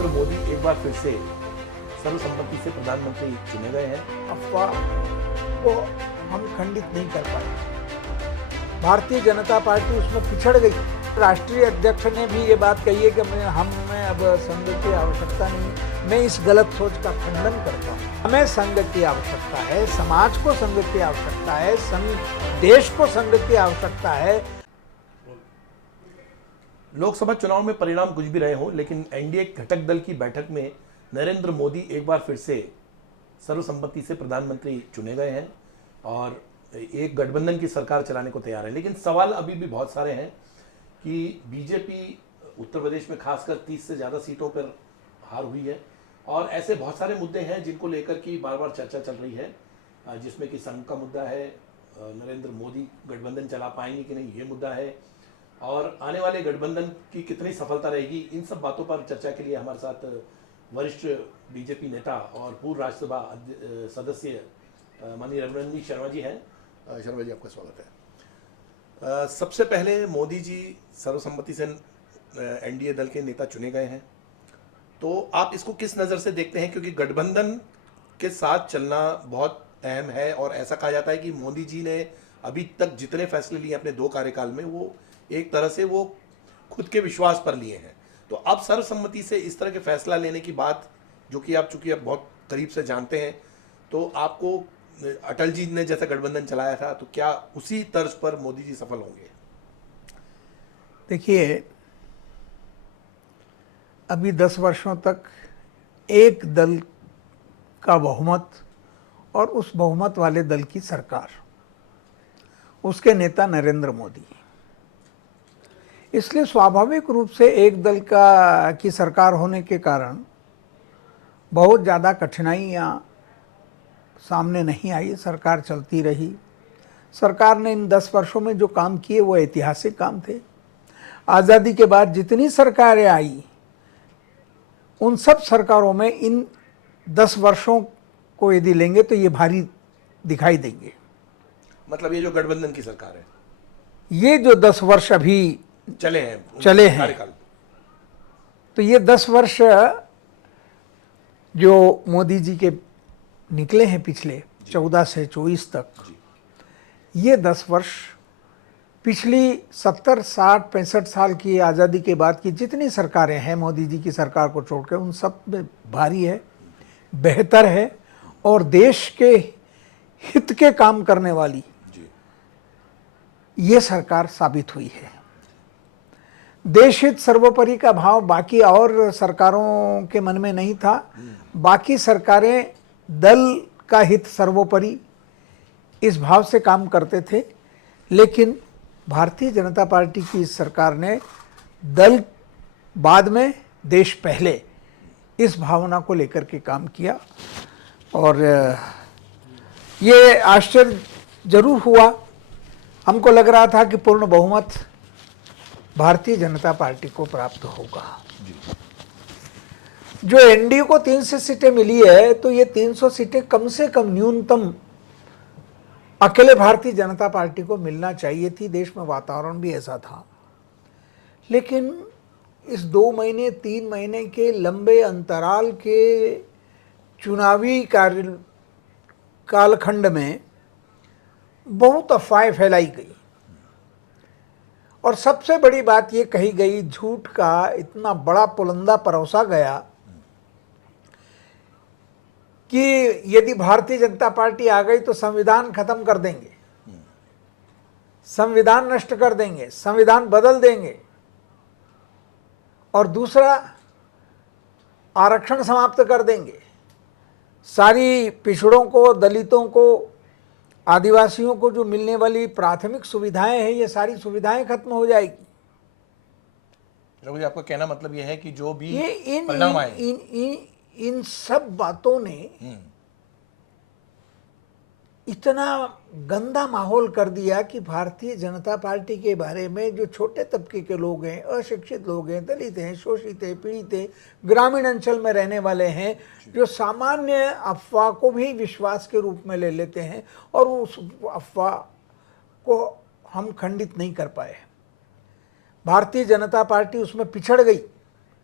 नरेंद्र मोदी एक बार फिर से सर्वसम्मति से प्रधानमंत्री चुने गए हैं। अफवाह को हम खंडित नहीं कर पाए। भारतीय जनता पार्टी उसमें पिछड़ गई। राष्ट्रीय अध्यक्ष ने भी ये बात कही है कि हमें अब संघ की आवश्यकता नहीं। मैं इस गलत सोच का खंडन करता हूँ। हमें संघ की आवश्यकता है, समाज को संघ की आवश्यकता है, देश को संघ की आवश्यकता है। लोकसभा चुनाव में परिणाम कुछ भी रहे हों, लेकिन एनडीए घटक दल की बैठक में नरेंद्र मोदी एक बार फिर से सर्वसम्मति से प्रधानमंत्री चुने गए हैं और एक गठबंधन की सरकार चलाने को तैयार है। लेकिन सवाल अभी भी बहुत सारे हैं कि बीजेपी उत्तर प्रदेश में खासकर 30 से ज़्यादा सीटों पर हार हुई है और ऐसे बहुत सारे मुद्दे हैं जिनको लेकर की बार बार चर्चा चल रही है, जिसमें कि संघ का मुद्दा है, नरेंद्र मोदी गठबंधन चला पाएंगे कि नहीं ये मुद्दा है, और आने वाले गठबंधन की कितनी सफलता रहेगी। इन सब बातों पर चर्चा के लिए हमारे साथ वरिष्ठ बीजेपी नेता और पूर्व राज्यसभा सदस्य माननीय रघुनंदन शर्मा जी हैं। शर्मा जी, आपका स्वागत है। सबसे पहले मोदी जी सर्वसम्मति से एनडीए दल के नेता चुने गए हैं, तो आप इसको किस नज़र से देखते हैं? क्योंकि गठबंधन के साथ चलना बहुत अहम है और ऐसा कहा जाता है कि मोदी जी ने अभी तक जितने फैसले लिए अपने 2 कार्यकाल में, वो एक तरह से वो खुद के विश्वास पर लिए हैं। तो अब सर्वसम्मति से इस तरह के फैसला लेने की बात, जो कि आप चूंकि अब बहुत करीब से जानते हैं, तो आपको अटल जी ने जैसा गठबंधन चलाया था, तो क्या उसी तर्ज पर मोदी जी सफल होंगे? देखिए, अभी 10 वर्षों तक एक दल का बहुमत और उस बहुमत वाले दल की सरकार, उसके नेता नरेंद्र मोदी। इसलिए स्वाभाविक रूप से एक दल की सरकार होने के कारण बहुत ज़्यादा कठिनाइयाँ सामने नहीं आई। सरकार चलती रही। सरकार ने इन 10 वर्षों में जो काम किए वो ऐतिहासिक काम थे। आज़ादी के बाद जितनी सरकारें आई, उन सब सरकारों में इन 10 वर्षों को यदि लेंगे तो ये भारी दिखाई देंगे। मतलब ये जो गठबंधन की सरकार है, ये जो 10 वर्ष अभी चले हैं, तो ये 10 वर्ष जो मोदी जी के निकले हैं पिछले 14 से 24 तक, ये 10 वर्ष पिछली 70, 60, 65 साल की आज़ादी के बाद की जितनी सरकारें हैं मोदी जी की सरकार को छोड़कर, उन सब में भारी है, बेहतर है और देश के हित के काम करने वाली ये सरकार साबित हुई है। देश हित सर्वोपरि का भाव बाकी और सरकारों के मन में नहीं था। बाकी सरकारें दल का हित सर्वोपरि इस भाव से काम करते थे, लेकिन भारतीय जनता पार्टी की इस सरकार ने दल बाद में देश पहले इस भावना को लेकर के काम किया और ये आश्चर्य जरूर हुआ। हमको लग रहा था कि पूर्ण बहुमत भारतीय जनता पार्टी को प्राप्त होगा। जो एनडीए को 300 सीटें मिली है, तो ये 300 सीटें कम से कम न्यूनतम अकेले भारतीय जनता पार्टी को मिलना चाहिए थी। देश में वातावरण भी ऐसा था, लेकिन इस 2 महीने 3 महीने के लंबे अंतराल के चुनावी कालखंड में बहुत अफवाहें फैलाई गई और सबसे बड़ी बात ये कही गई, झूठ का इतना बड़ा पुलंदा परोसा गया कि यदि भारतीय जनता पार्टी आ गई तो संविधान खत्म कर देंगे, संविधान नष्ट कर देंगे, संविधान बदल देंगे और दूसरा आरक्षण समाप्त कर देंगे, सारी पिछड़ों को, दलितों को, आदिवासियों को जो मिलने वाली प्राथमिक सुविधाएं हैं, ये सारी सुविधाएं खत्म हो जाएगी। रघु, आपका कहना मतलब यह है कि जो भी ये परिणाम आए, इन सब बातों ने इतना गंदा माहौल कर दिया कि भारतीय जनता पार्टी के बारे में जो छोटे तबके के लोग हैं, अशिक्षित लोग हैं, दलित हैं, शोषित हैं, पीड़ित हैं, ग्रामीण अंचल में रहने वाले हैं, जो सामान्य अफवाह को भी विश्वास के रूप में ले लेते हैं और उस अफवाह को हम खंडित नहीं कर पाए। भारतीय जनता पार्टी उसमें पिछड़ गई।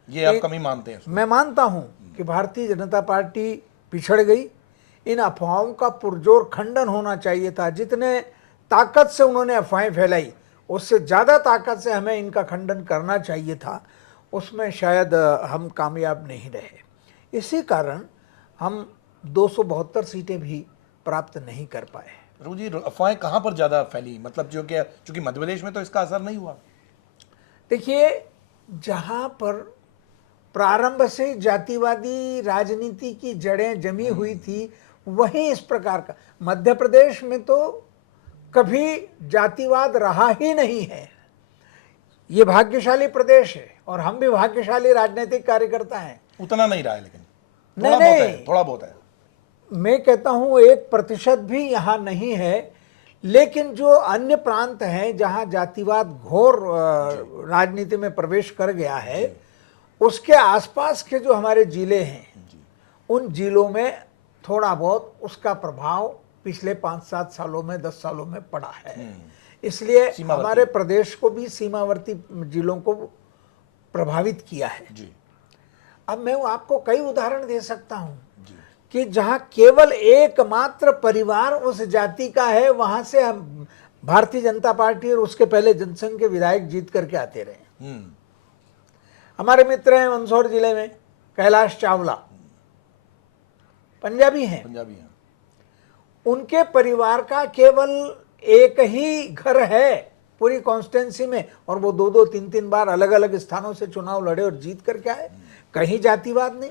ये आप कमी मानते हैं? मैं मानता हूं कि भारतीय जनता पार्टी पिछड़ गई। इन अफवाहों का पुरजोर खंडन होना चाहिए था। जितने ताकत से उन्होंने अफवाहें फैलाई, उससे ज़्यादा ताकत से हमें इनका खंडन करना चाहिए था। उसमें शायद हम कामयाब नहीं रहे। इसी कारण हम 272 सीटें भी प्राप्त नहीं कर पाए। प्रभु जी, अफवाहें कहाँ पर ज़्यादा फैली? मतलब जो क्या, चूंकि मध्य प्रदेश में तो इसका असर नहीं हुआ। देखिए, जहाँ पर प्रारंभ से जातिवादी राजनीति की जड़ें जमी हुई थी, वहीं इस प्रकार का, मध्य प्रदेश में तो कभी जातिवाद रहा ही नहीं है। ये भाग्यशाली प्रदेश है और हम भी भाग्यशाली राजनीतिक कार्यकर्ता हैं। उतना नहीं रहा है, लेकिन नहीं, थोड़ा बहुत है, नहीं। थोड़ा बहुत है। मैं कहता हूं 1% भी यहाँ नहीं है। लेकिन जो अन्य प्रांत हैं जहाँ जातिवाद घोर राजनीति में प्रवेश कर गया है, उसके आसपास के जो हमारे जिले हैं, उन जिलों में थोड़ा बहुत उसका प्रभाव पिछले 5-7 सालों में, 10 सालों में पड़ा है। इसलिए हमारे प्रदेश को भी सीमावर्ती जिलों को प्रभावित किया है जी। अब मैं आपको कई उदाहरण दे सकता हूं कि जहां केवल एकमात्र परिवार उस जाति का है, वहां से हम भारतीय जनता पार्टी और उसके पहले जनसंघ के विधायक जीत करके आते रहे। हमारे मित्र हैं मंदसौर जिले में कैलाश चावला, पंजाबी हैं। उनके परिवार का केवल एक ही घर है पूरी कॉन्स्टिट्यूंसी में, और वो 2-2, 3-3 बार अलग अलग स्थानों से चुनाव लड़े और जीत करके आए। कहीं जातिवाद नहीं।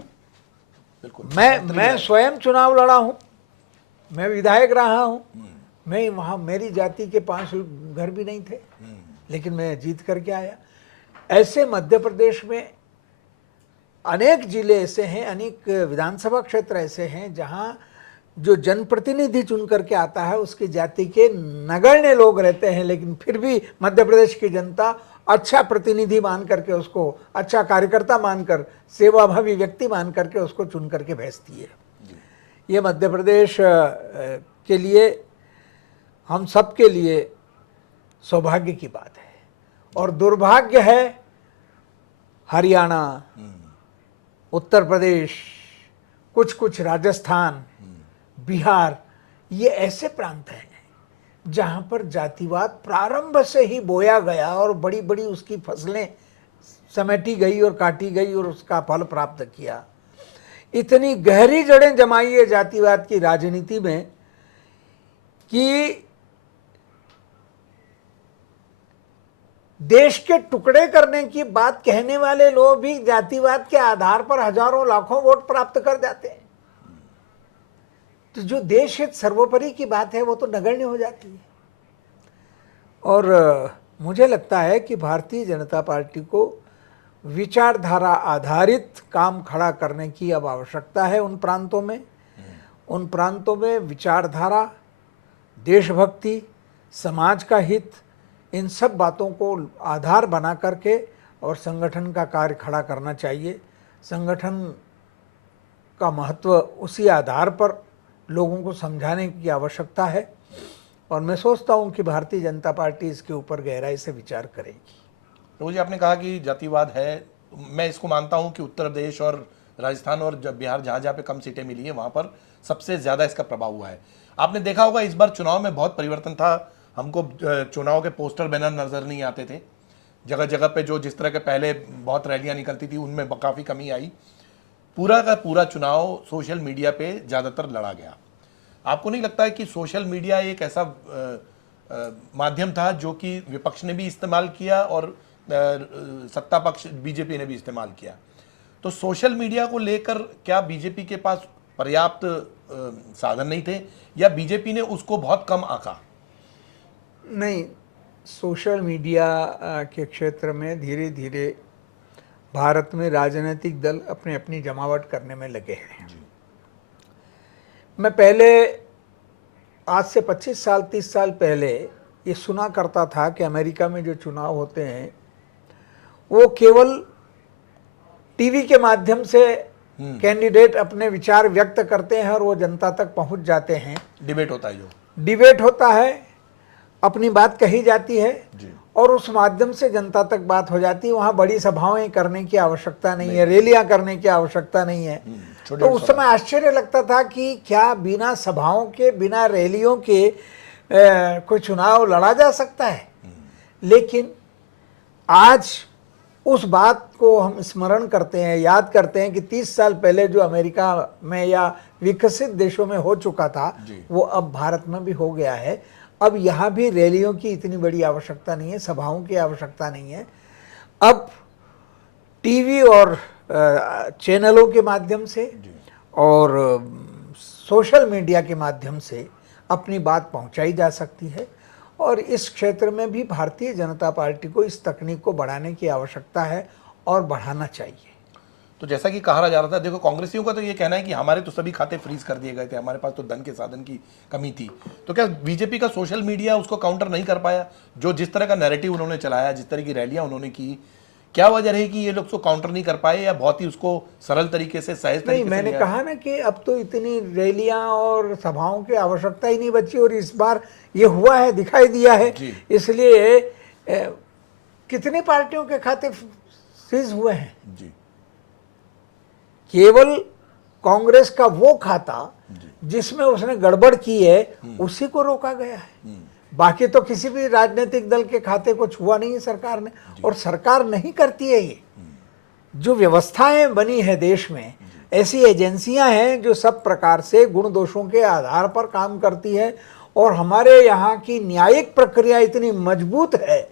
मैं स्वयं चुनाव लड़ा हूं, मैं विधायक रहा हूं, मैं वहां मेरी जाति के 5 घर भी नहीं थे, लेकिन मैं जीत करके आया। ऐसे मध्य प्रदेश में अनेक जिले ऐसे हैं, अनेक विधानसभा क्षेत्र ऐसे हैं जहां जो जनप्रतिनिधि चुन करके आता है उसकी जाति के नगण्य लोग रहते हैं, लेकिन फिर भी मध्य प्रदेश की जनता अच्छा प्रतिनिधि मान करके, उसको अच्छा कार्यकर्ता मानकर, सेवाभावी व्यक्ति मान करके उसको चुन करके भेजती है। ये मध्य प्रदेश के लिए, हम सब के लिए सौभाग्य की बात है। और दुर्भाग्य है हरियाणा, उत्तर प्रदेश, कुछ राजस्थान, बिहार, ये ऐसे प्रांत हैं जहां पर जातिवाद प्रारंभ से ही बोया गया और बड़ी बड़ी उसकी फसलें समेटी गई और काटी गई और उसका फल प्राप्त किया। इतनी गहरी जड़ें जमाई है जातिवाद की राजनीति में कि देश के टुकड़े करने की बात कहने वाले लोग भी जातिवाद के आधार पर हजारों लाखों वोट प्राप्त कर जाते हैं। तो जो देश हित सर्वोपरि की बात है वो तो नगण्य हो जाती है। और मुझे लगता है कि भारतीय जनता पार्टी को विचारधारा आधारित काम खड़ा करने की अब आवश्यकता है। उन प्रांतों में विचारधारा, देशभक्ति, समाज का हित, इन सब बातों को आधार बना करके और संगठन का कार्य खड़ा करना चाहिए। संगठन का महत्व उसी आधार पर लोगों को समझाने की आवश्यकता है, और मैं सोचता हूं कि भारतीय जनता पार्टी इसके ऊपर गहराई से विचार करेगी। तो जी, आपने कहा कि जातिवाद है, मैं इसको मानता हूं कि उत्तर प्रदेश और राजस्थान और बिहार जहाँ जहाँ पे कम सीटें मिली है वहाँ पर सबसे ज़्यादा इसका प्रभाव हुआ है। आपने देखा होगा इस बार चुनाव में बहुत परिवर्तन था। हमको चुनाव के पोस्टर बैनर नज़र नहीं आते थे जगह जगह पे, जो जिस तरह के पहले बहुत रैलियाँ निकलती थी उनमें काफ़ी कमी आई। पूरा का पूरा चुनाव सोशल मीडिया पे ज़्यादातर लड़ा गया। आपको नहीं लगता है कि सोशल मीडिया एक ऐसा माध्यम था जो कि विपक्ष ने भी इस्तेमाल किया और सत्ता पक्ष बीजेपी ने भी इस्तेमाल किया? तो सोशल मीडिया को लेकर क्या बीजेपी के पास पर्याप्त साधन नहीं थे, या बीजेपी ने उसको बहुत कम आंका? नहीं, सोशल मीडिया के क्षेत्र में धीरे धीरे भारत में राजनीतिक दल अपनी अपनी जमावट करने में लगे हैं। मैं पहले, आज से 25 साल 30 साल पहले ये सुना करता था कि अमेरिका में जो चुनाव होते हैं वो केवल टीवी के माध्यम से कैंडिडेट अपने विचार व्यक्त करते हैं और वो जनता तक पहुंच जाते हैं। डिबेट होता है, जो डिबेट होता है, अपनी बात कही जाती है और उस माध्यम से जनता तक बात हो जाती है। वहाँ बड़ी सभाएं करने की आवश्यकता नहीं है, रैलियां करने की आवश्यकता नहीं है। तो उस समय आश्चर्य लगता था कि क्या बिना सभाओं के, बिना रैलियों के कोई चुनाव लड़ा जा सकता है। लेकिन आज उस बात को हम स्मरण करते हैं, याद करते हैं कि 30 साल पहले जो अमेरिका में या विकसित देशों में हो चुका था वो अब भारत में भी हो गया है। अब यहाँ भी रैलियों की इतनी बड़ी आवश्यकता नहीं है, सभाओं की आवश्यकता नहीं है। अब टीवी और चैनलों के माध्यम से और सोशल मीडिया के माध्यम से अपनी बात पहुंचाई जा सकती है। और इस क्षेत्र में भी भारतीय जनता पार्टी को इस तकनीक को बढ़ाने की आवश्यकता है और बढ़ाना चाहिए। तो जैसा कि कहा जा रहा था, देखो कांग्रेसियों का तो ये कहना है कि हमारे तो सभी खाते फ्रीज कर दिए गए थे, हमारे पास तो धन के साधन की कमी थी। तो क्या बीजेपी का सोशल मीडिया उसको काउंटर नहीं कर पाया? जो जिस तरह का नैरेटिव उन्होंने चलाया, जिस तरह की रैलियां उन्होंने की, क्या वजह रही कि ये लोग उसको काउंटर नहीं कर पाए, या बहुत ही उसको सरल तरीके से, सहज तरीके नहीं, से? मैंने कहा ना कि अब तो इतनी रैलियां और सभाओं की आवश्यकता ही नहीं बची। और इस बार ये हुआ है, दिखाई दिया है। इसलिए कितनी पार्टियों के खाते फ्रीज हुए हैं जी। केवल कांग्रेस का वो खाता जिसमें उसने गड़बड़ की है उसी को रोका गया है। बाकी तो किसी भी राजनीतिक दल के खाते को छुआ नहीं है सरकार ने, और सरकार नहीं करती है। ये जो व्यवस्थाएं बनी है देश में, ऐसी एजेंसियां हैं जो सब प्रकार से गुण दोषों के आधार पर काम करती है। और हमारे यहाँ की न्यायिक प्रक्रिया इतनी मजबूत है,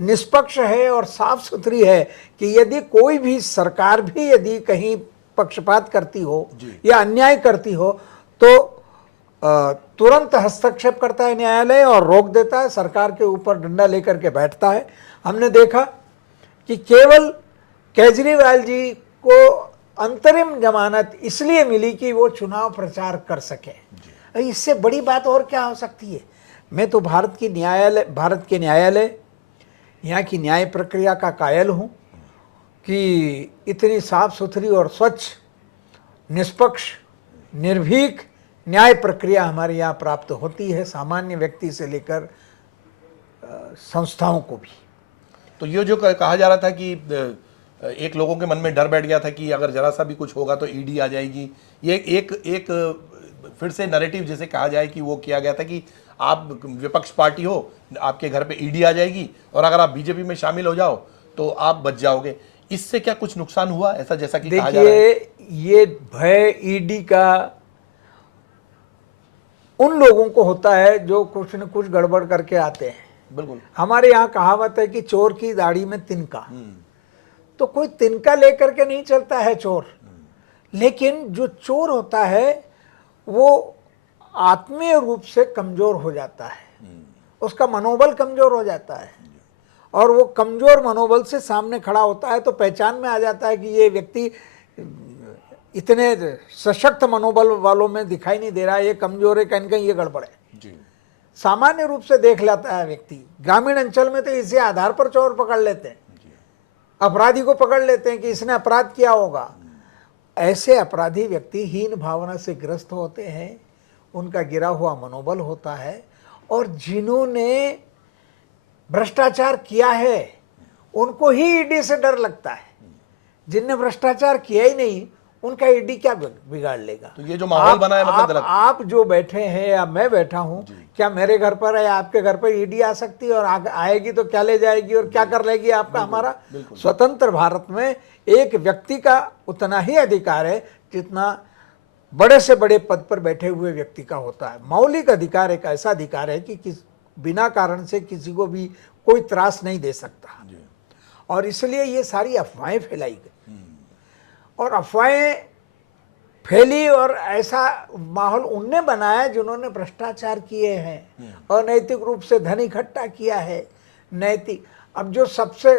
निष्पक्ष है और साफ सुथरी है कि यदि कोई भी सरकार भी यदि कहीं पक्षपात करती हो या अन्याय करती हो तो तुरंत हस्तक्षेप करता है न्यायालय और रोक देता है, सरकार के ऊपर डंडा लेकर के बैठता है। हमने देखा कि केवल केजरीवाल जी को अंतरिम जमानत इसलिए मिली कि वो चुनाव प्रचार कर सके। इससे बड़ी बात और क्या हो सकती है। मैं तो भारत के न्यायालय, यहाँ की न्याय प्रक्रिया का कायल हूँ कि इतनी साफ सुथरी और स्वच्छ, निष्पक्ष, निर्भीक न्याय प्रक्रिया हमारे यहाँ प्राप्त होती है, सामान्य व्यक्ति से लेकर संस्थाओं को भी। तो ये जो कहा जा रहा था कि एक लोगों के मन में डर बैठ गया था कि अगर जरा सा भी कुछ होगा तो ईडी आ जाएगी, ये एक फिर से नैरेटिव जैसे कहा जाए कि वो किया गया था कि आप विपक्ष पार्टी हो, आपके घर पे ईडी आ जाएगी और अगर आप बीजेपी में शामिल हो जाओ तो आप बच जाओगे। इससे क्या कुछ नुकसान हुआ ऐसा, जैसा कि कहा जा रहा है? ये भय ईडी का उन लोगों को होता है जो कुछ न कुछ गड़बड़ करके आते हैं। बिल्कुल। हमारे यहाँ कहावत है कि चोर की दाढ़ी में तिनका। तो कोई तिनका लेकर के नहीं चलता है चोर, लेकिन जो चोर होता है वो आत्मीय रूप से कमजोर हो जाता है, उसका मनोबल कमजोर हो जाता है, और वो कमजोर मनोबल से सामने खड़ा होता है तो पहचान में आ जाता है कि ये व्यक्ति इतने सशक्त मनोबल वालों में दिखाई नहीं दे रहा है, ये कमजोर है, कहीं कहीं ये गड़बड़ है जी। सामान्य रूप से देख लेता है व्यक्ति। ग्रामीण अंचल में तो इसी आधार पर चोर पकड़ लेते हैं, अपराधी को पकड़ लेते हैं कि इसने अपराध किया होगा। ऐसे अपराधी व्यक्ति हीन भावना से ग्रस्त होते हैं, उनका गिरा हुआ मनोबल होता है, और जिन्होंने भ्रष्टाचार किया है उनको ही ईडी से डर लगता है। जिनने भ्रष्टाचार किया ही नहीं उनका ईडी क्या बिगाड़ लेगा। तो ये जो माहौल बना है मतलब गलत। आप जो बैठे हैं या मैं बैठा हूं, क्या मेरे घर पर या आपके घर पर ईडी आ सकती है? और आएगी तो क्या ले जाएगी और क्या कर लेगी आपका? हमारा स्वतंत्र भारत में एक व्यक्ति का उतना ही अधिकार है जितना बड़े से बड़े पद पर बैठे हुए व्यक्ति का होता है। मौलिक अधिकार एक ऐसा अधिकार है कि बिना कारण से किसी को भी कोई त्रास नहीं दे सकता। और इसलिए ये सारी अफवाहें फैलाई गई, और अफवाहें फैली और ऐसा माहौल उनने बनाया जिन्होंने भ्रष्टाचार किए हैं, अनैतिक रूप से धन इकट्ठा किया है। नैतिक, अब जो सबसे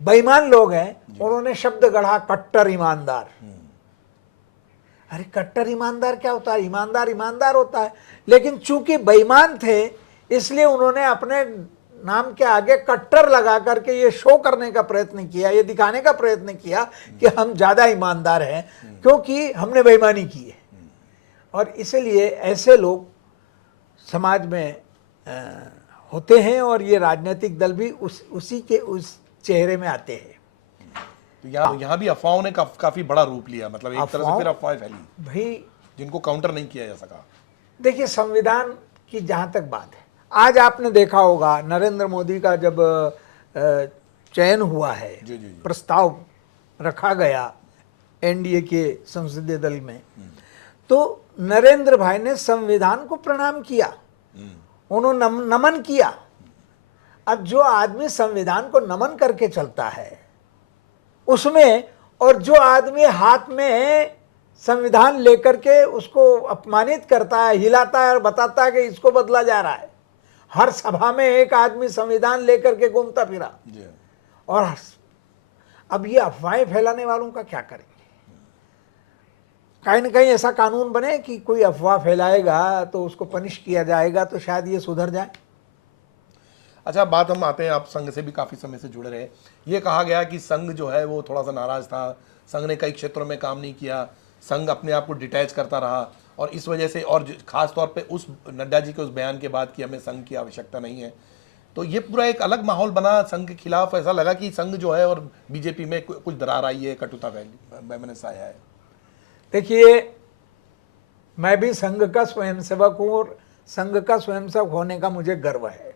बेईमान लोग हैं उन्होंने शब्द गढ़ा कट्टर ईमानदार। अरे कट्टर ईमानदार क्या होता है? ईमानदार ईमानदार होता है, लेकिन चूंकि बेईमान थे इसलिए उन्होंने अपने नाम के आगे कट्टर लगा करके ये शो करने का प्रयत्न किया, ये दिखाने का प्रयत्न किया कि हम ज़्यादा ईमानदार हैं क्योंकि हमने बेईमानी की है। और इसलिए ऐसे लोग समाज में होते हैं और ये राजनीतिक दल भी उसी के उस चेहरे में आते हैं। तो यहाँ भी अफवाहों ने काफी बड़ा रूप लिया, मतलब एक तरह से फिर अफवाहें फैली भाई जिनको काउंटर नहीं किया जा सका। देखिए, संविधान की जहाँ तक बात है, आज आपने देखा होगा नरेंद्र मोदी का जब चयन हुआ है, जी, जी, जी। प्रस्ताव रखा गया एनडीए के संसदीय दल में, तो नरेंद्र भाई ने संविधान को प्रणाम किया, उन्होंने नमन किया। अब जो आदमी संविधान को नमन करके चलता है उसमें, और जो आदमी हाथ में संविधान लेकर के उसको अपमानित करता है, हिलाता है और बताता है कि इसको बदला जा रहा है, हर सभा में एक आदमी संविधान लेकर के घूमता फिरा, और अब ये अफवाहें फैलाने वालों का क्या करेंगे? कहीं न कहीं ऐसा कानून बने कि कोई अफवाह फैलाएगा तो उसको पनिश किया जाएगा, तो शायद ये सुधर जाए। अच्छा, बात हम आते हैं, आप संघ से भी काफी समय से जुड़े रहे। ये कहा गया कि संघ जो है वो थोड़ा सा नाराज था, संघ ने कई क्षेत्रों में काम नहीं किया, संघ अपने आप को डिटैच करता रहा, और इस वजह से, और खास तौर पे उस नड्डा जी के उस बयान के बाद कि हमें संघ की आवश्यकता नहीं है, तो ये पूरा एक अलग माहौल बना संघ के खिलाफ। ऐसा लगा कि संघ जो है और बीजेपी में कुछ दरार आई है, कटुता बैमनस आया है। देखिए, मैं भी संघ का स्वयंसेवक हूँ और संघ का स्वयंसेवक होने का मुझे गर्व है।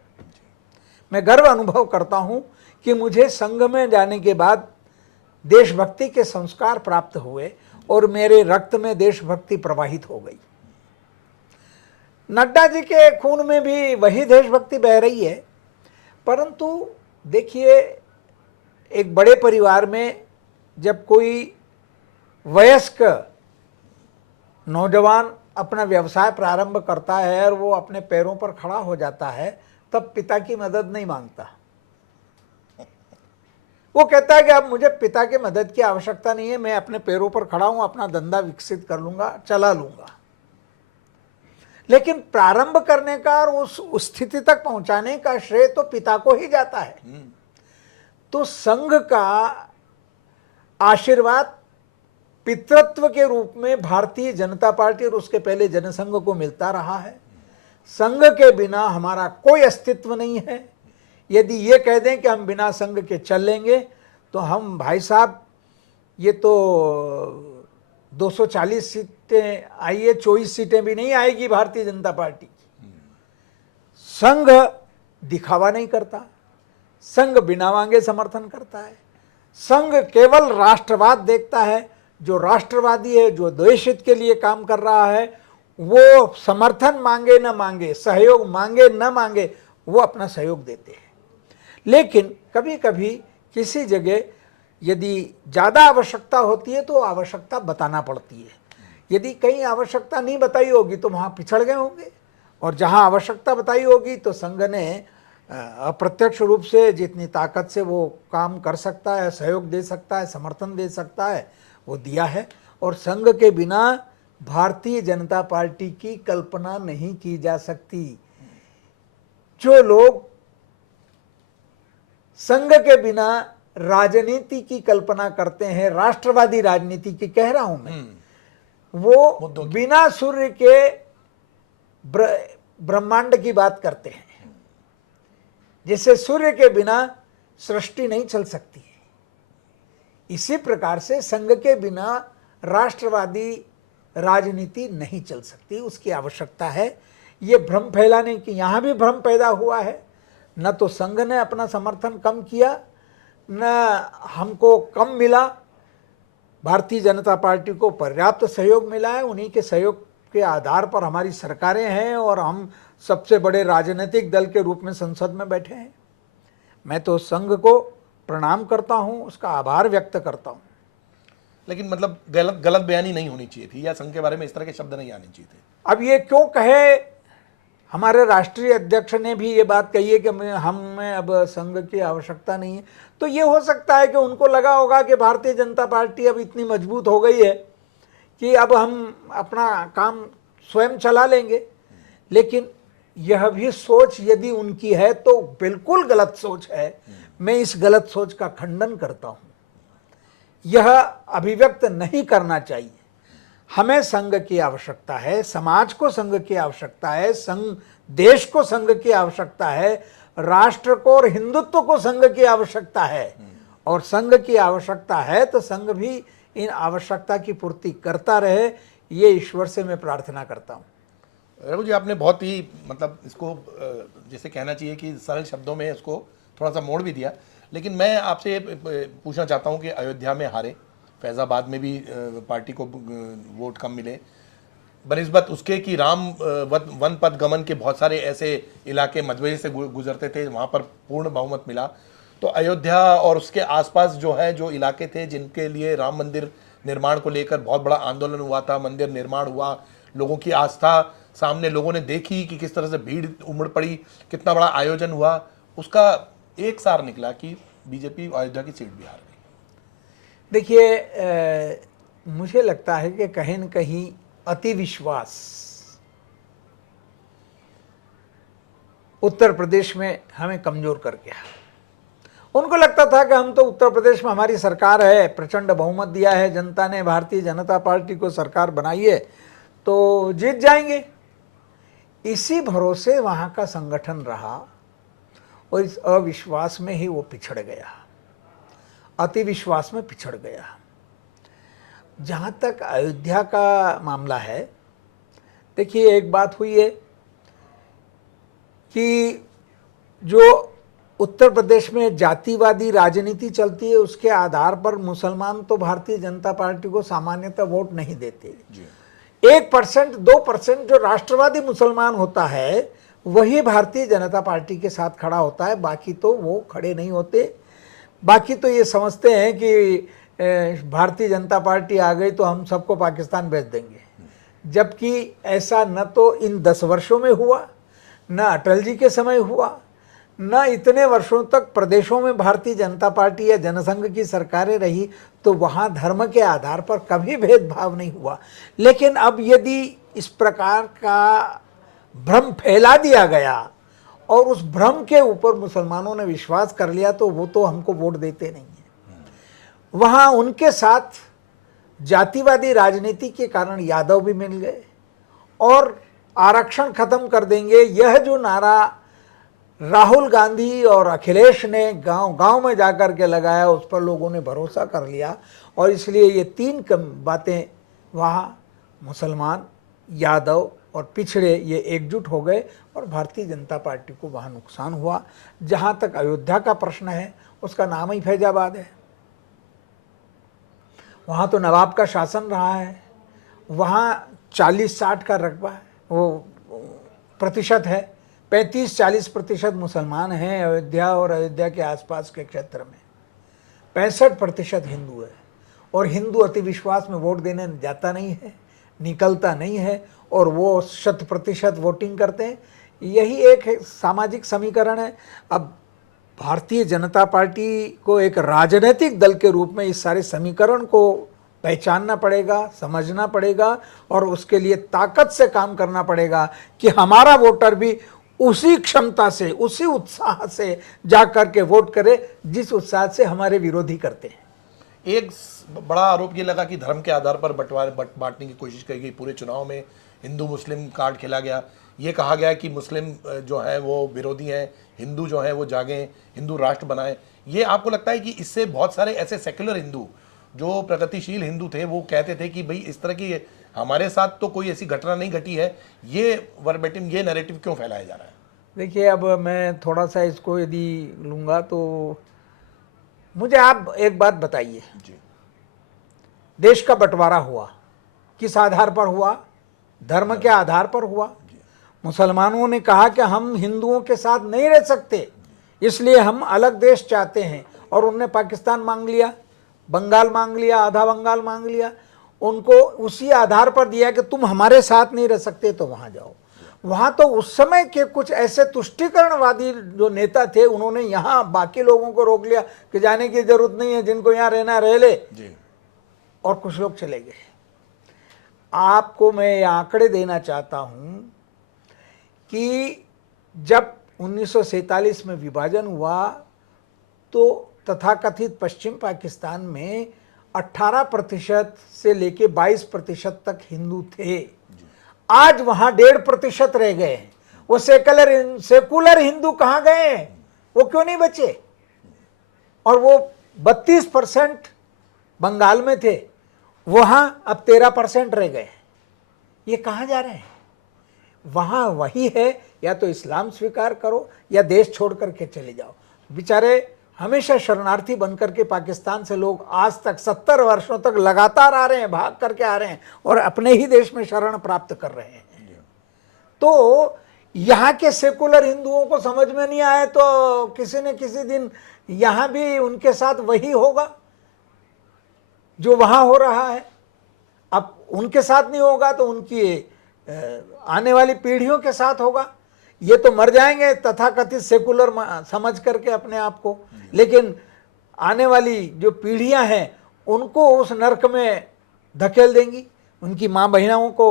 मैं गर्व अनुभव करता हूँ कि मुझे संघ में जाने के बाद देशभक्ति के संस्कार प्राप्त हुए और मेरे रक्त में देशभक्ति प्रवाहित हो गई। नड्डा जी के खून में भी वही देशभक्ति बह रही है, परंतु देखिए, एक बड़े परिवार में जब कोई वयस्क नौजवान अपना व्यवसाय प्रारंभ करता है और वो अपने पैरों पर खड़ा हो जाता है, तब पिता की मदद नहीं मांगता। वो कहता है कि अब मुझे पिता की मदद की आवश्यकता नहीं है, मैं अपने पैरों पर खड़ा हूं, अपना धंधा विकसित कर लूंगा, चला लूंगा। लेकिन प्रारंभ करने का और उस स्थिति तक पहुंचाने का श्रेय तो पिता को ही जाता है। तो संघ का आशीर्वाद पितृत्व के रूप में भारतीय जनता पार्टी और उसके पहले जनसंघ को मिलता रहा है। संघ के बिना हमारा कोई अस्तित्व नहीं है। यदि ये कह दें कि हम बिना संघ के चल लेंगे तो हम, भाई साहब, ये तो 240 सीटें आई है, 24 सीटें भी नहीं आएगी भारतीय जनता पार्टी की। संघ दिखावा नहीं करता, संघ बिना मांगे समर्थन करता है, संघ केवल राष्ट्रवाद देखता है। जो राष्ट्रवादी है, जो देश हित के लिए काम कर रहा है, वो समर्थन मांगे न मांगे, सहयोग मांगे न मांगे, वो अपना सहयोग देते हैं। लेकिन कभी कभी किसी जगह यदि ज़्यादा आवश्यकता होती है तो आवश्यकता बताना पड़ती है। यदि कहीं आवश्यकता नहीं बताई होगी तो वहाँ पिछड़ गए होंगे, और जहाँ आवश्यकता बताई होगी तो संघ ने अप्रत्यक्ष रूप से जितनी ताकत से वो काम कर सकता है, सहयोग दे सकता है, समर्थन दे सकता है, वो दिया है। और संघ के बिना भारतीय जनता पार्टी की कल्पना नहीं की जा सकती। जो लोग संघ के बिना राजनीति की कल्पना करते हैं, राष्ट्रवादी राजनीति की कह रहा हूं मैं, वो बिना सूर्य के ब्रह्मांड की बात करते हैं। जैसे सूर्य के बिना सृष्टि नहीं चल सकती है, इसी प्रकार से संघ के बिना राष्ट्रवादी राजनीति नहीं चल सकती, उसकी आवश्यकता है। ये भ्रम फैलाने की, यहाँ भी भ्रम पैदा हुआ है। न तो संघ ने अपना समर्थन कम किया, न हमको कम मिला, भारतीय जनता पार्टी को पर्याप्त सहयोग मिला है। उन्हीं के सहयोग के आधार पर हमारी सरकारें हैं और हम सबसे बड़े राजनीतिक दल के रूप में संसद में बैठे हैं। मैं तो संघ को प्रणाम करता हूं, उसका आभार व्यक्त करता हूं। लेकिन मतलब गलत बयानी नहीं होनी चाहिए थी, या संघ के बारे में इस तरह के शब्द नहीं आने चाहिए थे। अब ये क्यों कहे, हमारे राष्ट्रीय अध्यक्ष ने भी ये बात कही है कि हमें अब संघ की आवश्यकता नहीं है। तो ये हो सकता है कि उनको लगा होगा कि भारतीय जनता पार्टी अब इतनी मजबूत हो गई है कि अब हम अपना काम स्वयं चला लेंगे। लेकिन यह भी सोच यदि उनकी है तो बिल्कुल गलत सोच है। मैं इस गलत सोच का खंडन करता हूं। यह अभिव्यक्त नहीं करना चाहिए। हमें संघ की आवश्यकता है, समाज को संघ की आवश्यकता है, संघ देश को संघ की आवश्यकता है, राष्ट्र को और हिंदुत्व को संघ की आवश्यकता है। और संघ की आवश्यकता है तो संघ भी इन आवश्यकता की पूर्ति करता रहे, ये ईश्वर से मैं प्रार्थना करता हूँ। रघु जी, आपने बहुत ही मतलब इसको जैसे कहना चाहिए कि सरल शब्दों में इसको थोड़ा सा मोड़ भी दिया, लेकिन मैं आपसे ये पूछना चाहता हूँ कि अयोध्या में हारे, फैज़ाबाद में भी पार्टी को वोट कम मिले, बनिस्बत उसके कि राम वन पथ गमन के बहुत सारे ऐसे इलाके मधुबनी से गुजरते थे, वहाँ पर पूर्ण बहुमत मिला। तो अयोध्या और उसके आसपास जो है जो इलाके थे जिनके लिए राम मंदिर निर्माण को लेकर बहुत बड़ा आंदोलन हुआ था, मंदिर निर्माण हुआ, लोगों की आस्था सामने लोगों ने देखी कि किस तरह से भीड़ उमड़ पड़ी, कितना बड़ा आयोजन हुआ, उसका एक सार निकला कि बीजेपी अयोध्या की सीट भी हार गई। देखिए, मुझे लगता है कि कहीं न कहीं अति विश्वास उत्तर प्रदेश में हमें कमजोर कर गया। उनको लगता था कि हम तो उत्तर प्रदेश में हमारी सरकार है, प्रचंड बहुमत दिया है जनता ने, भारतीय जनता पार्टी को सरकार बनाई है तो जीत जाएंगे। इसी भरोसे वहां का संगठन रहा और इस अविश्वास में ही वो पिछड़ गया, अति विश्वास में पिछड़ गया। जहां तक अयोध्या का मामला है, देखिए एक बात हुई है कि जो उत्तर प्रदेश में जातिवादी राजनीति चलती है उसके आधार पर मुसलमान तो भारतीय जनता पार्टी को सामान्यतः वोट नहीं देते। 1%, 2% जो राष्ट्रवादी मुसलमान होता है वही भारतीय जनता पार्टी के साथ खड़ा होता है, बाकी तो वो खड़े नहीं होते। बाकी तो ये समझते हैं कि भारतीय जनता पार्टी आ गई तो हम सबको पाकिस्तान भेज देंगे, जबकि ऐसा न तो इन 10 वर्षों में हुआ, न अटल जी के समय हुआ, न इतने वर्षों तक प्रदेशों में भारतीय जनता पार्टी या जनसंघ की सरकारें रही तो वहाँ धर्म के आधार पर कभी भेदभाव नहीं हुआ। लेकिन अब यदि इस प्रकार का भ्रम फैला दिया गया और उस भ्रम के ऊपर मुसलमानों ने विश्वास कर लिया तो वो तो हमको वोट देते नहीं है। वहाँ उनके साथ जातिवादी राजनीति के कारण यादव भी मिल गए और आरक्षण खत्म कर देंगे, यह जो नारा राहुल गांधी और अखिलेश ने गांव-गांव में जाकर के लगाया, उस पर लोगों ने भरोसा कर लिया और इसलिए ये 3 बातें वहाँ मुसलमान, यादव और पिछड़े ये एकजुट हो गए और भारतीय जनता पार्टी को वहाँ नुकसान हुआ। जहाँ तक अयोध्या का प्रश्न है, उसका नाम ही फैजाबाद है। वहाँ तो नवाब का शासन रहा है, वहाँ 40-60 का रकबा है, वो प्रतिशत है, 35-40% मुसलमान हैं अयोध्या और अयोध्या के आसपास के क्षेत्र में, 65% हिंदू है और हिंदू अति विश्वास में वोट देने जाता नहीं है, निकलता नहीं है और वो 100% वोटिंग करते हैं। यही एक सामाजिक समीकरण है। अब भारतीय जनता पार्टी को एक राजनीतिक दल के रूप में इस सारे समीकरण को पहचानना पड़ेगा, समझना पड़ेगा और उसके लिए ताकत से काम करना पड़ेगा कि हमारा वोटर भी उसी क्षमता से, उसी उत्साह से जाकर के वोट करे जिस उत्साह से हमारे विरोधी करते हैं। एक बड़ा आरोप ये लगा कि धर्म के आधार पर बांटने की कोशिश की गई। पूरे चुनाव में हिंदू मुस्लिम कार्ड खेला गया। ये कहा गया कि मुस्लिम जो है वो विरोधी हैं, हिंदू जो है वो जागें, हिंदू राष्ट्र बनाएं। ये आपको लगता है कि इससे बहुत सारे ऐसे सेक्युलर हिंदू जो प्रगतिशील हिंदू थे वो कहते थे कि भाई इस तरह की हमारे साथ तो कोई ऐसी घटना नहीं घटी है, ये वर्बेटिम ये नैरेटिव क्यों फैलाया जा रहा है? देखिए, अब मैं थोड़ा सा इसको यदि लूँगा तो मुझे आप एक बात बताइए, देश का बंटवारा हुआ किस आधार पर हुआ? धर्म के आधार पर हुआ। मुसलमानों ने कहा कि हम हिंदुओं के साथ नहीं रह सकते, इसलिए हम अलग देश चाहते हैं और उनने पाकिस्तान मांग लिया, बंगाल मांग लिया, आधा बंगाल मांग लिया। उनको उसी आधार पर दिया कि तुम हमारे साथ नहीं रह सकते तो वहाँ जाओ। वहाँ तो उस समय के कुछ ऐसे तुष्टिकरणवादी जो नेता थे उन्होंने यहाँ बाकी लोगों को रोक लिया कि जाने की जरूरत नहीं है, जिनको यहाँ रहना रह ले, और कुछ लोग चले गए। आपको मैं ये आंकड़े देना चाहता हूँ कि जब 1947 में विभाजन हुआ तो तथाकथित पश्चिम पाकिस्तान में 18% से लेके 22% तक हिंदू थे। आज वहां 1.5% रह गए हैं। वो सेकुलर हिंदू कहां गए हैं? वो क्यों नहीं बचे? और वो 32% बंगाल में थे, वहां अब 13% रह गए। ये कहां जा रहे हैं? वहां वही है, या तो इस्लाम स्वीकार करो या देश छोड़ करके चले जाओ। बेचारे हमेशा शरणार्थी बनकर के पाकिस्तान से लोग आज तक 70 वर्षों तक लगातार आ रहे हैं, भाग करके आ रहे हैं और अपने ही देश में शरण प्राप्त कर रहे हैं। तो यहाँ के सेकुलर हिंदुओं को समझ में नहीं आए तो किसी न किसी दिन यहाँ भी उनके साथ वही होगा जो वहाँ हो रहा है। अब उनके साथ नहीं होगा तो उनकी आने वाली पीढ़ियों के साथ होगा। ये तो मर जाएंगे तथाकथित सेकुलर समझ करके अपने आप को, लेकिन आने वाली जो पीढ़ियां हैं उनको उस नरक में धकेल देंगी। उनकी माँ बहनों को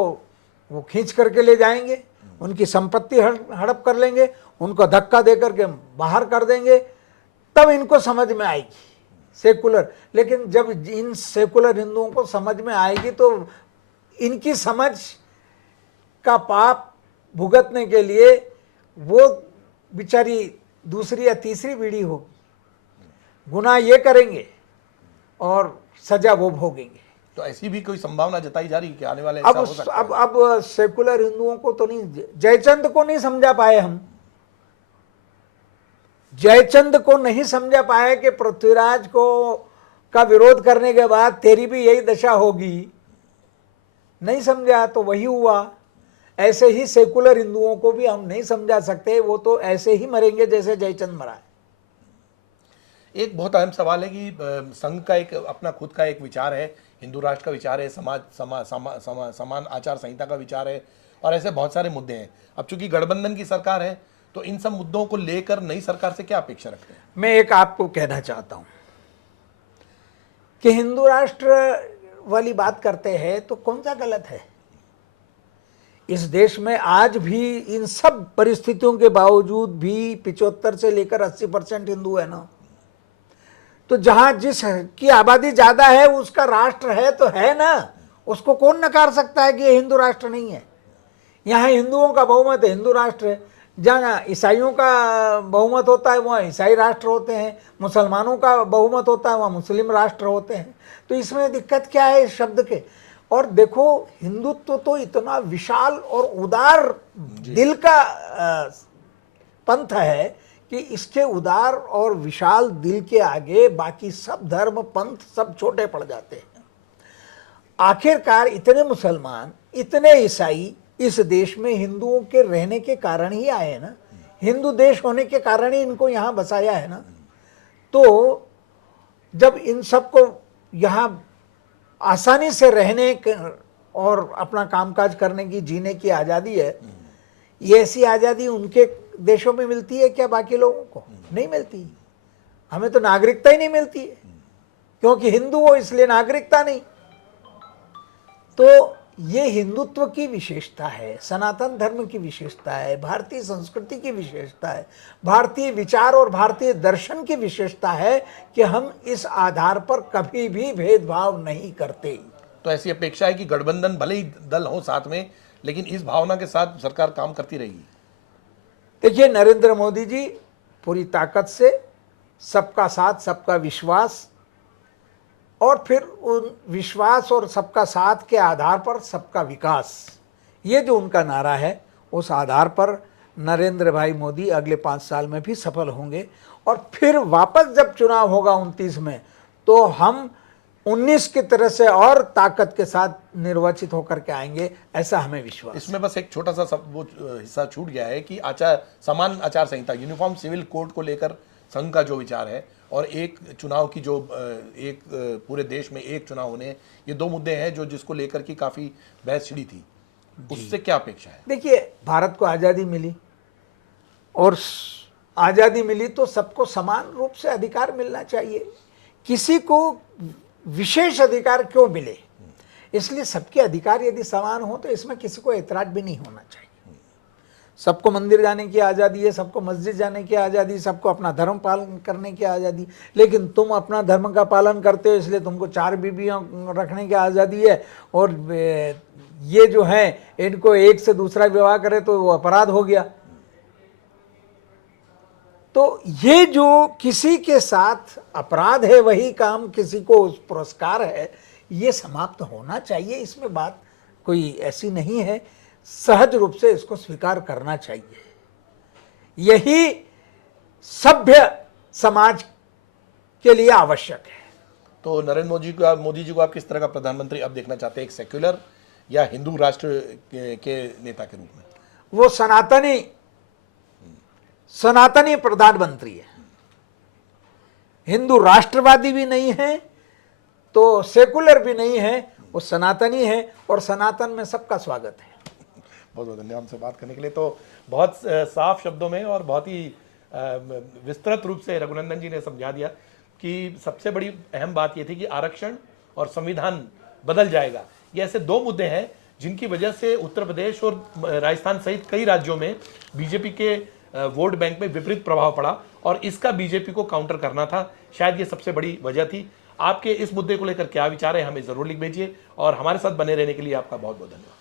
वो खींच करके ले जाएंगे, उनकी संपत्ति हड़प कर लेंगे, उनको धक्का दे करके बाहर कर देंगे, तब इनको समझ में आएगी सेकुलर। लेकिन जब इन सेकुलर हिंदुओं को समझ में आएगी तो इनकी समझ का पाप भुगतने के लिए वो बेचारी दूसरी या तीसरी पीढ़ी होगी, गुनाह ये करेंगे और सजा वो भोगेंगे। तो ऐसी भी कोई संभावना जताई जा रही है कि आने वाले ऐसा हो सकता है? अब सेकुलर हिंदुओं को तो नहीं, जयचंद को नहीं समझा पाए हम। जयचंद को नहीं समझा पाए कि पृथ्वीराज को का विरोध करने के बाद तेरी भी यही दशा होगी। नहीं समझा तो वही हुआ। ऐसे ही सेकुलर हिंदुओं को भी हम नहीं समझा सकते, वो तो ऐसे ही मरेंगे जैसे जयचंद मरा है। एक बहुत अहम सवाल है कि संघ का एक अपना खुद का एक विचार है, हिंदू राष्ट्र का विचार है, समान आचार संहिता का विचार है, और ऐसे बहुत सारे मुद्दे हैं। अब चूंकि गठबंधन की सरकार है तो इन सब मुद्दों को लेकर नई सरकार से क्या अपेक्षा रखते हैं? मैं एक आपको कहना चाहता हूं कि हिंदू राष्ट्र वाली बात करते हैं तो कौन सा गलत है? इस देश में आज भी इन सब परिस्थितियों के बावजूद भी 75 से लेकर 80% हिंदू है ना। तो जहां जिस की आबादी ज्यादा है उसका राष्ट्र है तो है ना, उसको कौन नकार सकता है कि ये हिंदू राष्ट्र नहीं है? यहाँ हिंदुओं का बहुमत है, हिंदू राष्ट्र है। जहाँ ईसाइयों का बहुमत होता है वहाँ ईसाई राष्ट्र होते हैं, मुसलमानों का बहुमत होता है वहाँ मुस्लिम राष्ट्र होते हैं। तो इसमें दिक्कत क्या है इस शब्द के? और देखो, हिंदुत्व तो इतना विशाल और उदार दिल का पंथ है कि इसके उदार और विशाल दिल के आगे बाकी सब धर्म पंथ सब छोटे पड़ जाते हैं। आखिरकार इतने मुसलमान, इतने ईसाई इस देश में हिंदुओं के रहने के कारण ही आए हैं ना, हिंदू देश होने के कारण ही इनको यहाँ बसाया है ना। तो जब इन सबको यहाँ आसानी से रहने और अपना कामकाज करने की, जीने की आज़ादी है, ये ऐसी आज़ादी उनके देशों में मिलती है क्या? बाकी लोगों को नहीं मिलती। हमें तो नागरिकता ही नहीं मिलती है, क्योंकि हिंदू हो इसलिए नागरिकता नहीं। तो ये हिंदुत्व की विशेषता है, सनातन धर्म की विशेषता है, भारतीय संस्कृति की विशेषता है, भारतीय विचार और भारतीय दर्शन की विशेषता है कि हम इस आधार पर कभी भी भेदभाव नहीं करते। तो ऐसी अपेक्षा है कि गठबंधन भले ही दल हो साथ में, लेकिन इस भावना के साथ सरकार काम करती रहेगी। देखिए, नरेंद्र मोदी जी पूरी ताकत से सबका साथ, सबका विश्वास, और फिर उन विश्वास और सबका साथ के आधार पर सबका विकास, ये जो उनका नारा है, उस आधार पर नरेंद्र भाई मोदी अगले 5 साल में भी सफल होंगे। और फिर वापस जब चुनाव होगा 29 में, तो हम 19 की तरह से और ताकत के साथ निर्वाचित होकर के आएंगे, ऐसा हमें विश्वास। इसमें बस एक छोटा सा वो हिस्सा छूट गया है कि समान आचार संहिता, यूनिफॉर्म सिविल कोड को लेकर संघ का जो विचार है, और एक चुनाव की जो एक पूरे देश में एक चुनाव होने, ये 2 मुद्दे हैं जो जिसको लेकर की काफ़ी बहस छिड़ी थी। उससे क्या अपेक्षा है? देखिए, भारत को आज़ादी मिली, और आज़ादी मिली तो सबको समान रूप से अधिकार मिलना चाहिए। किसी को विशेष अधिकार क्यों मिले? इसलिए सबके अधिकार यदि समान हो तो इसमें किसी को ऐतराज भी नहीं होना चाहिए। सबको मंदिर जाने की आज़ादी है, सबको मस्जिद जाने की आज़ादी, सबको अपना धर्म पालन करने की आज़ादी। लेकिन तुम अपना धर्म का पालन करते हो इसलिए तुमको 4 बीवियां रखने की आज़ादी है, और ये जो है इनको एक से दूसरा विवाह करे तो वो अपराध हो गया। तो ये जो किसी के साथ अपराध है वही काम किसी को पुरस्कार है, ये समाप्त होना चाहिए। इसमें बात कोई ऐसी नहीं है, सहज रूप से इसको स्वीकार करना चाहिए। यही सभ्य समाज के लिए आवश्यक है। तो नरेंद्र मोदी जी को आप किस तरह का प्रधानमंत्री अब देखना चाहते हैं, एक सेक्युलर या हिंदू राष्ट्र के नेता के रूप में? वो सनातनी प्रधानमंत्री है, हिंदू राष्ट्रवादी भी नहीं है तो सेकुलर भी नहीं है, वो सनातनी है, और सनातन में सबका स्वागत है। बहुत बहुत धन्यवाद हमसे बात करने के लिए। तो बहुत साफ शब्दों में और बहुत ही विस्तृत रूप से रघुनंदन जी ने समझा दिया कि सबसे बड़ी अहम बात यह थी कि आरक्षण और संविधान बदल जाएगा। ये ऐसे दो मुद्दे हैं जिनकी वजह से उत्तर प्रदेश और राजस्थान सहित कई राज्यों में बीजेपी के वोट बैंक में विपरीत प्रभाव पड़ा, और इसका बीजेपी को काउंटर करना था। शायद ये सबसे बड़ी वजह थी। आपके इस मुद्दे को लेकर क्या विचार है, हमें ज़रूर लिख भेजिए, और हमारे साथ बने रहने के लिए आपका बहुत बहुत धन्यवाद।